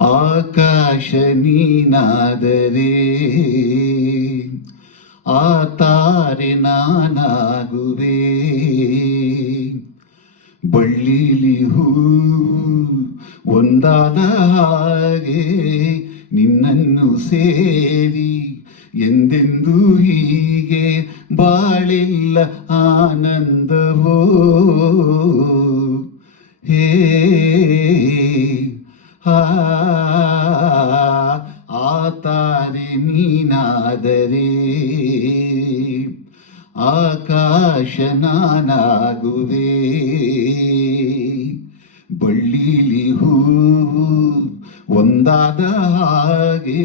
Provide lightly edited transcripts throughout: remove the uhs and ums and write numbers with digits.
ಆಕಾಶ ನೀನಾದರೆ ಆ ತಾರೆ ನಾನಾಗುವೆ, ಬಳ್ಳಿಲಿ ಹೂ ಒಂದಾದ ಹಾಗೆ ನಿನ್ನನ್ನು ಸೇರಿ ಎಂದೆಂದೂ ಹೀಗೆ ಬಾಳಿಲ್ಲ ಆನಂದವೋ. ಹೇ ಆ ತಾರೆ ನೀನಾದರೆ ಆಕಾಶ ನಾನಾಗುವೆ, ಬಳ್ಳಿಲಿ ಹೂವು ಒಂದಾದ ಹಾಗೆ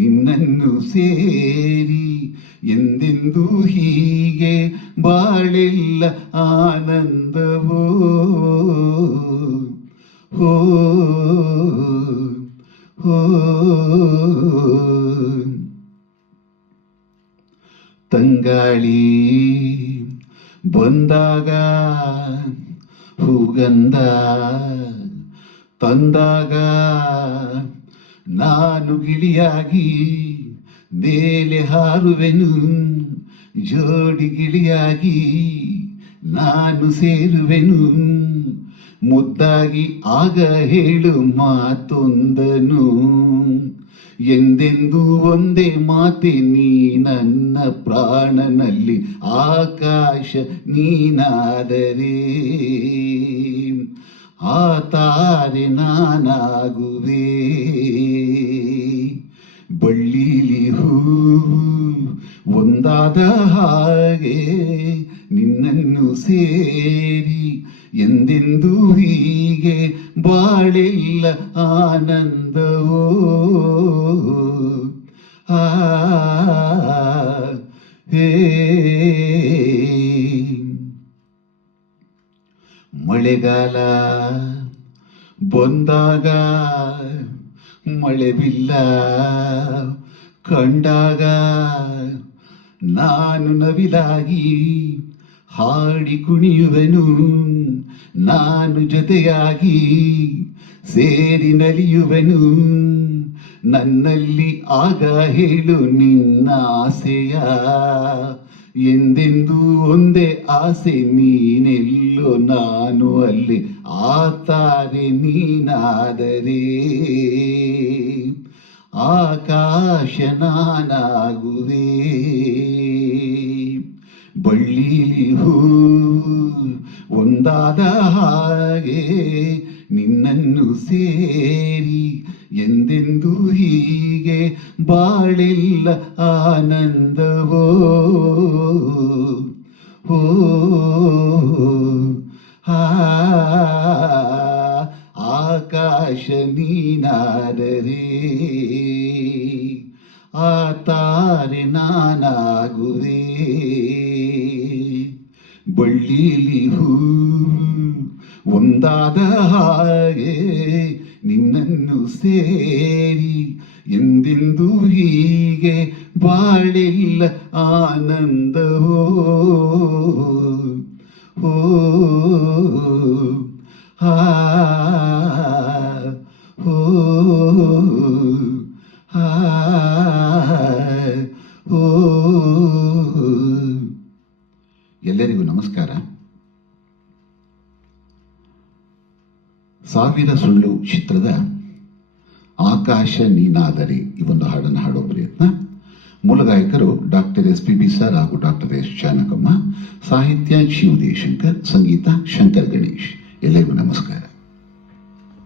ನಿನ್ನನ್ನು ಸೇರಿ ಎಂದೆಂದೂ ಹೀಗೆ ಬಾಳಿಲ್ಲ ಆನಂದವೋ. ಹೋ ಹೋ ತಂಗಾಳಿ ಬಂದಾಗ ಹೂಗಂಧ ತಂದಾಗ ನಾನು ಗಿಳಿಯಾಗಿ ಮೇಲೆ ಹಾರುವೆನು, ಜೋಡಿ ಗಿಳಿಯಾಗಿ ನಾನು ಸೇರುವೆನು. ಮುದ್ದಾಗಿ ಆಗ ಹೇಳು ಮಾತೊಂದನು, ಎಂದೆಂದೂ ಒಂದೇ ಮಾತೆ ನೀ ನನ್ನ ಪ್ರಾಣನಲ್ಲಿ ಆಕಾಶ ನೀನಾದರೆ ಆ ತಾರೆ ನಾನಾಗುವೆ, ಬಳ್ಳಿಲಿ ಹೂ ಒಂದಾದ ಹಾಗೆ ನಿನ್ನನ್ನು ಸೇರಿ ಎಂದೆಂದೂ ಹೀಗೆ ಬಾಳಿಲ್ಲ ಆನಂದವೋ. ಹೇ ಮಳೆಗಾಲ ಬಂದಾಗ ಮಳೆ ಬಿಲ್ಲ ಕಂಡಾಗ ನಾನು ನವಿಲಾಗಿ ಹಾಡಿ ಕುಣಿಯುವೆನು, ನಾನು ಜೊತೆಯಾಗಿ ಸೇರಿ ನಲಿಯುವೆನು. ನನ್ನಲ್ಲಿ ಆಗ ಹೇಳು ನಿನ್ನ ಆಸೆಯ, ಎಂದೆಂದೂ ಒಂದೇ ಆಸೆ ನೀನೆಲ್ಲೋ ನಾನು ಅಲ್ಲಿ ಆ ತಾರೆ ನೀನಾದರೆ ಆಕಾಶ ನಾನಾಗುವೆ, ಬಳ್ಳಿಲಿ ಹೂ ಒಂದಾದ ಹಾಗೆ ನಿನ್ನನ್ನು ಸೇರಿ ಎಂದೆಂದೂ ಹೀಗೆ ಬಾಳಿಲ್ಲ ಆನಂದವೋ. ಹೋ ಆಕಾಶ ನೀನಾದರೆ ಆ ತಾರೆ ನಾನಾಗುವೆ, ಬಳ್ಳಿಲಿ ಹೂ ಒಂದಾದ ಹಾಗೆ ನಿನ್ನನ್ನು ಸೇರಿ ಎಂದೆಂದೂ ಹೀಗೆ ಬಾಳಿಲ್ಲ ಆನಂದವೋ. ಹೋ ಹೋ ಎಲ್ಲರಿಗೂ ನಮಸ್ಕಾರ. ಸಾವಿರ ಸುಳ್ಳು ಚಿತ್ರದ ಆಕಾಶ ನೀನಾದರೆ ಈ ಒಂದು ಹಾಡನ್ನು ಹಾಡೋ ಪ್ರಯತ್ನ. ಮೂಲ ಗಾಯಕರು ಡಾಕ್ಟರ್ SPB ಸರ್ ಹಾಗೂ ಡಾಕ್ಟರ್ S ಜಾನಕಮ್ಮ, ಸಾಹಿತ್ಯ ಶಿವದೇಶಂಕರ್, ಸಂಗೀತ ಶಂಕರ್ ಗಡಿ.